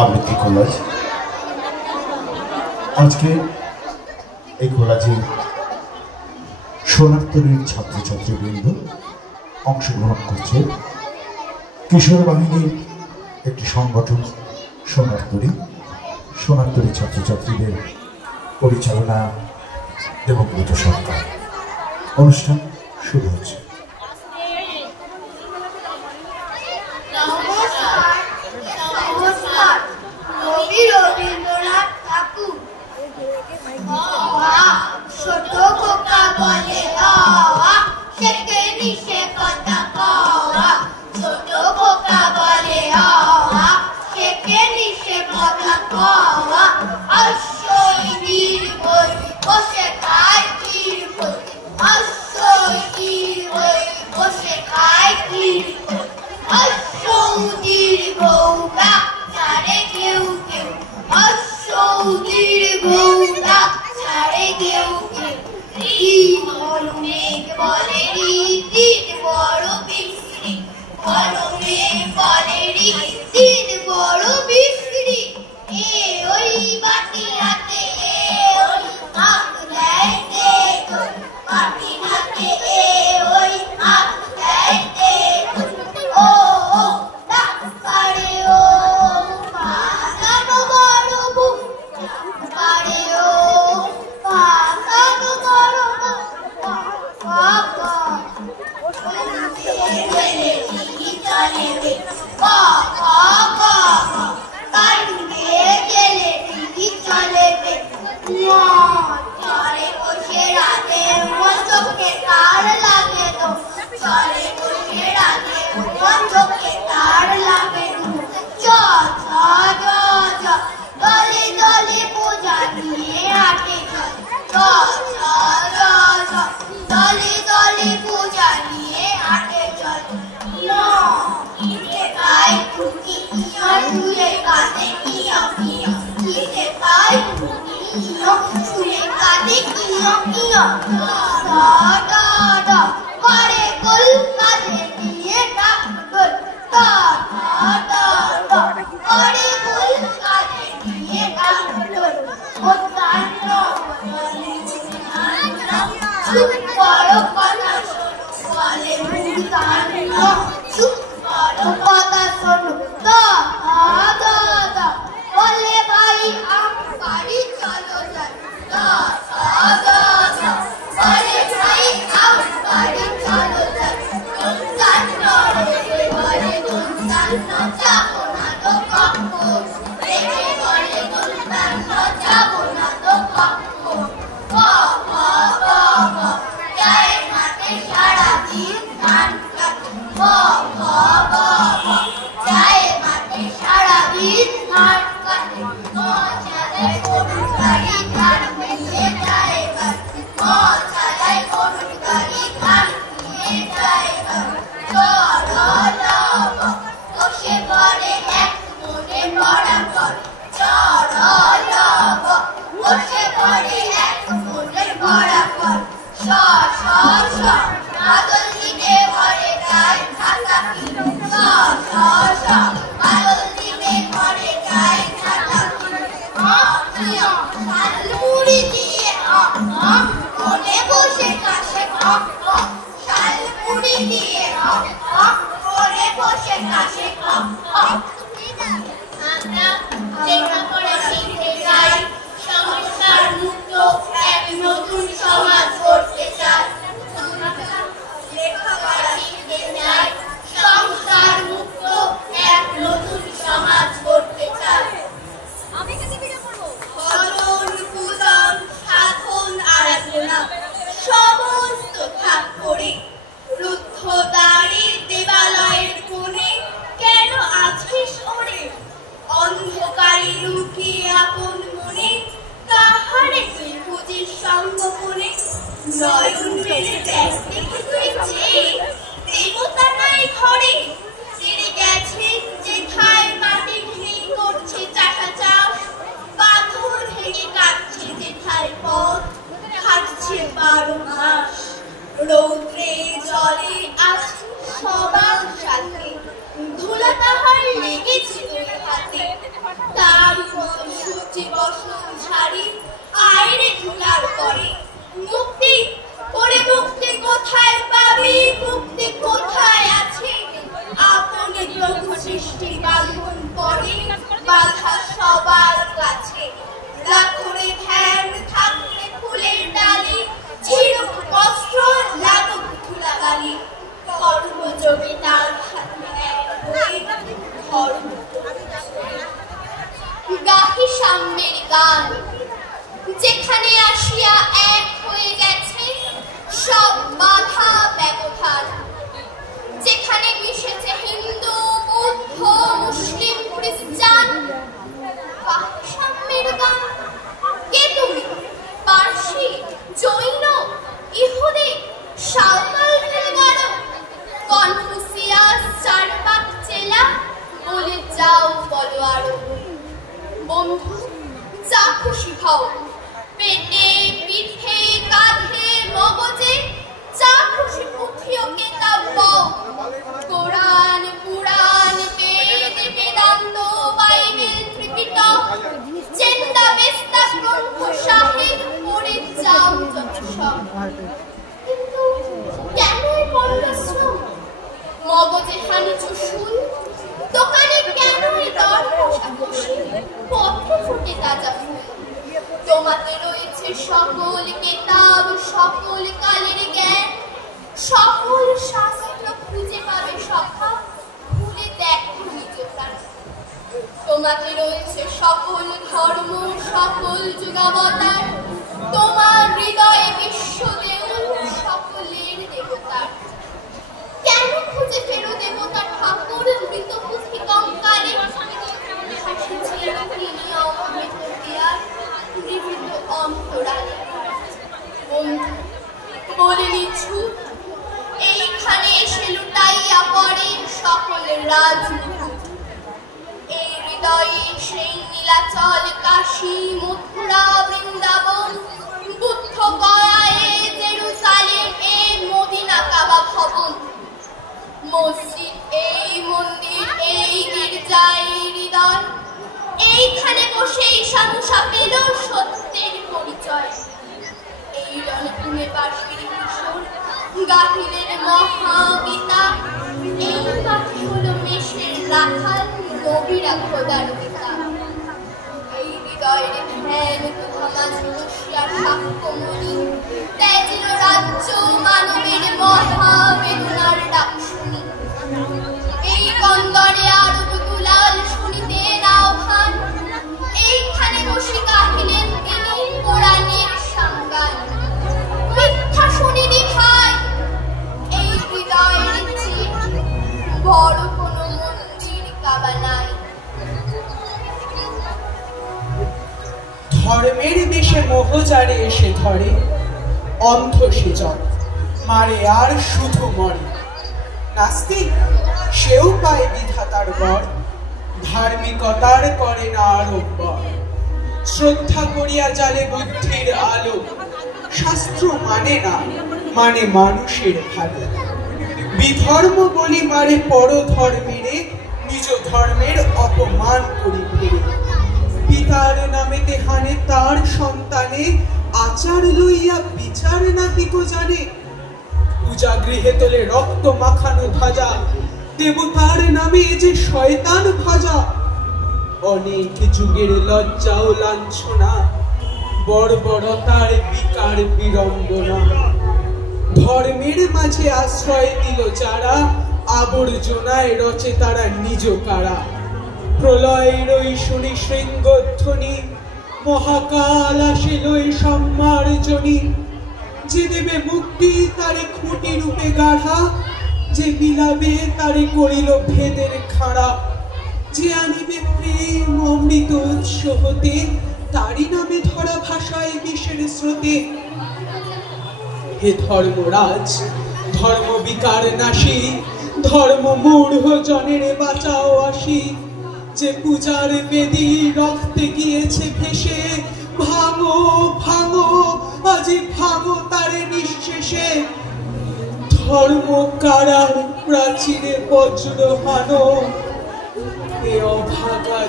আবৃত্তি কলেজ। আজকে এই কলেজে সোনারতরীর ছাত্রছাত্রীবৃন্দ অংশগ্রহণ করছে। কিশোর বাহিনীর একটি সংগঠন সোনারতরী ছাত্রছাত্রীদের পরিচালনা দেবব্রত সরকার। অনুষ্ঠান শুরু হচ্ছে। রবীন্দ্রনাথ ঠাকুর ছোট খোকা বলে শেখে নিশে কথা কওয়া, ছোট খোকা বলে শেখে নিশে কথা কওয়া। অশ্বই দীর্ঘই বসে খায় ক্ষীর বই, অশ্বই দীর্ঘই বসে খায় ক্ষীর বই। অশ্বৌ দীর্ঘৌটা ছাড়ে কেউ কেউ, অশ্বৌ দীর্ঘৌটা ছাড়ে কেউ কেউ। মেঘ বলে দিন বড় বিশ্রী, মেঘ বলে দিন বড় বিশ্রী। এ ওই বাটি হাতে ওই আখ দেয় দেখো, বাটি হাতে ওই আখ দেয় দেখো। ও ডাক পারে ও পাকানো বড় বুক, পারে ও পাকানো বড় বুক। চরে বসে রাতে চোখে তার লাগে তো, চরে বসে রাতে চোখে তার লাগে তো। দলে দলে পূজা নিয়ে হাটে চল, দলে দলে পূজা নিয়ে হাটে চল। তাই খুকি শুয়ে কাঁদে কিয় কিয়, খিদে তাই খুকি শুয়ে কাঁদে কিয় কিয়। করে গোল কাঁধে দিয়ে ডাক গোল, করে গোল কাঁধে দিয়ে ডাক গোল। চুপ করো কথা শোনো বলে ভূতান্ন, চুপ করো কথা শোনো বলে ভাই আম বাড়ি চলো যাই। বলে ভাই আম বাড়ি চলো যাই। ভূতান্ন বলে ভূতান্ন যাবো না তো কখন, বলে ভূতান্ন যাবো না তো কখন। যায় মাঠে সারাদিন ধান কাটে, যায় মাঠে সারাদিন ধান কাটে। চালায় গরুর গাড়ি ধান নিয়ে যায় বাড়ি, চালায় গরুর গাড়ি ধান নিয়ে যায় বাড়ি। বসে পড়ে এক মনে বরাবর, বসে পড়ে এক মনে বরাবর। বাদল দিনে ঘরে যায় ছাতা কিনো, বাদল দিনে ঘরে যায় ছাতা কিনো। শালমুড়ি দিয়ে মনে বসে কাছে, শালমুড়ি দিয়ে মনে বসে কাছে। আমরা লেখাপড়া শিখতে চাই, সংস্কার মুক্ত এক নতুন সমাজ গড়তে চাই। লেখাপড়া শিখতে চাই, সংস্কার মুক্ত এক নতুন সমাজ গড়তে চাই। ভজন পূজন সাধন আরাধনা সমস্ত ত্যাগ করে রুদ্ধ দ্বারে দেবালয়ের কোণে কেন আছিস ওরে? অন্ধকারে লুকিয়ে আপন মনে কাহারে তুই খুঁজিস সঙ্গপনে? নয়ন মেলে দেখ দেখে তুই চেয়ে, দেবতা নাই ঘরে। ছেড়ে গেছে যেথায় মাটি ভেঙে করছে চাষা চাষ, পাথর ভেঙে কাটছে যেথায় পথ খাটছে 12 মাস। রৌদ্রে জলে আছে সবার সাথে, ধুলা তাহার লেগেছে দুই হাতে। যে বসন ঝাড়ি আইরে ধুলার পরে মুক্তি ওরে মুক্তি কোথায় পাবি মুক্তি কোথায় আছে আপনি প্রভু সৃষ্টি বাঁধন পরে বাধা সবার কাছে লাখরে ধ্যান থাকলে ফুলের ডালি চিরুক বস্ত্র লাগুক ধুলাবালি কর্মযোগে তার হাতে ধর্ম গাহি সাম্যের গান যেখানে আসিয়া এক হয়ে গেছে সব বাধা ব্যবধান যেখানে মিশেছে হিন্দু বৌদ্ধ মুসলিম খ্রিস্টান গাহি সাম্যের গান কে তুমি পার্সি জৈন ইহুদি সাঁওতাল রেলগাড়ো কনফুসিয়াস চারপাক চেলা বলে যাও বলো আরো বন্ধু যা খুশি হও পেটে পিঠে কাঁধে মগজে যা খুশি পুঁথিও কেতাব বও কোরআন পুরাণ বেদ বেদান্ত বাইবেল ত্রিপিটক চেন্দা বেস্তা গ্রন্থ সাহেব পড়ে যাও যত সব কিন্তু কেন পরিশ্রম মগজে হানিছো শুল দোকানে কেন দর কষাকষি পথে ফুটে তাজা ফুল তোমাতে রয়েছে সকল কেতাব সকল কালের জ্ঞান সকল শাস্ত্র খুঁজে পাবে সখা খুলে দেখো নিজ প্রাণ তোমাতে রয়েছে সকল ধর্ম সকল যুগাবতার তোমার হৃদয়ে বিশ্ব দেউল সকলের দেবতার কেন খুঁজে ফেরো দেবতা ঠাকুর মৃত পুঁথি কঙ্কালে বলিনি ছুট এইখানে এসে লুটাইয়া পড়ে সকলের রাজমুকুট এই হৃদয়ে সেই নীলাচল কাশী মথুরা বৃন্দাবন বুদ্ধ গয়ায় জেরুসালেম এই মদিনা কাবা ভবন মসজিদ এই মন্দির এই গির্জা এই হৃদয় এইখানে বসে ঈশানুষা পেল সত্যের পরিচয় এই রণভূমে বাসির কিশোর গাহিলের মহাগীতা এই মাটি হলো মেষের রাখাল নবীরা খোদার পিতা এই হৃদয়ের ধ্যান সমাজ বসিয়ার সাক্ষ্যমণি তেজের রাজ্য মানবের মহাবেদনার ডাক শুনি এই কন্দরে আরব দুলাল শুনিতে আহ্বান এইখানে বসে গাহিলেন তিনি কোরআনের সংজ্ঞান মিথ্যা শুনিনি ভাই এই হৃদয়ের চেয়ে বড় কোনো মন্দির কাবা নাই ধর্মের দেশে মোহজারে এসে ধরে অন্ধ সেজন মারে আর শুধু মরে নাস্তিক সেও পায় বিধাতার বর ধার্মিকতার করে না আড়ম্বর শ্রদ্ধা করিয়া জালে বুদ্ধির আলো শাস্ত্র মানে না মানে মানুষের ভালো বিধর্ম বলি মারে পর ধর্মেরে নিজ ধর্মের অপমান করি ফেরে পিতার নামেতে হানে তার সন্তানে আচার লইয়া বিচার নাকি তো জানে পূজা গৃহে তোলে রক্ত মাখানো ধ্বজা দেবতার নামে যে শয়তান ভাজা অনেক যুগের লজ্জা ও লাঞ্ছনা বর্বরতার বিকার বিড়ম্বনা ধর্মের মাঝে আশ্রয় দিল যারা আবর্জনায় রচে তারা নিজ কারা প্রলয়ের ওই শুনি শৃঙ্গধ্বনি মহাকাল আসিল ওই সম্মার্জনী যে দেবে মুক্তি তারে খুঁটি রূপে গাঢ়া যে বিলাবে তারে করিল ভেদের খাড়া যে আনিবে প্রেম অমৃত উৎস হতে তারই নামে ধরা ভাষায় বিষের স্রোতে হে ধর্মরাজ ধর্ম বিকার নাশী ধর্ম মূঢ় জনের বাঁচাও আসি যে পূজার বেদি রক্তে গিয়েছে ভেসে ভাঙো ভাঙো আজি ভাঙো তারে নিঃশেষে ধর্ম কারার প্রাচীরে বজ্র হানো এ অভাগা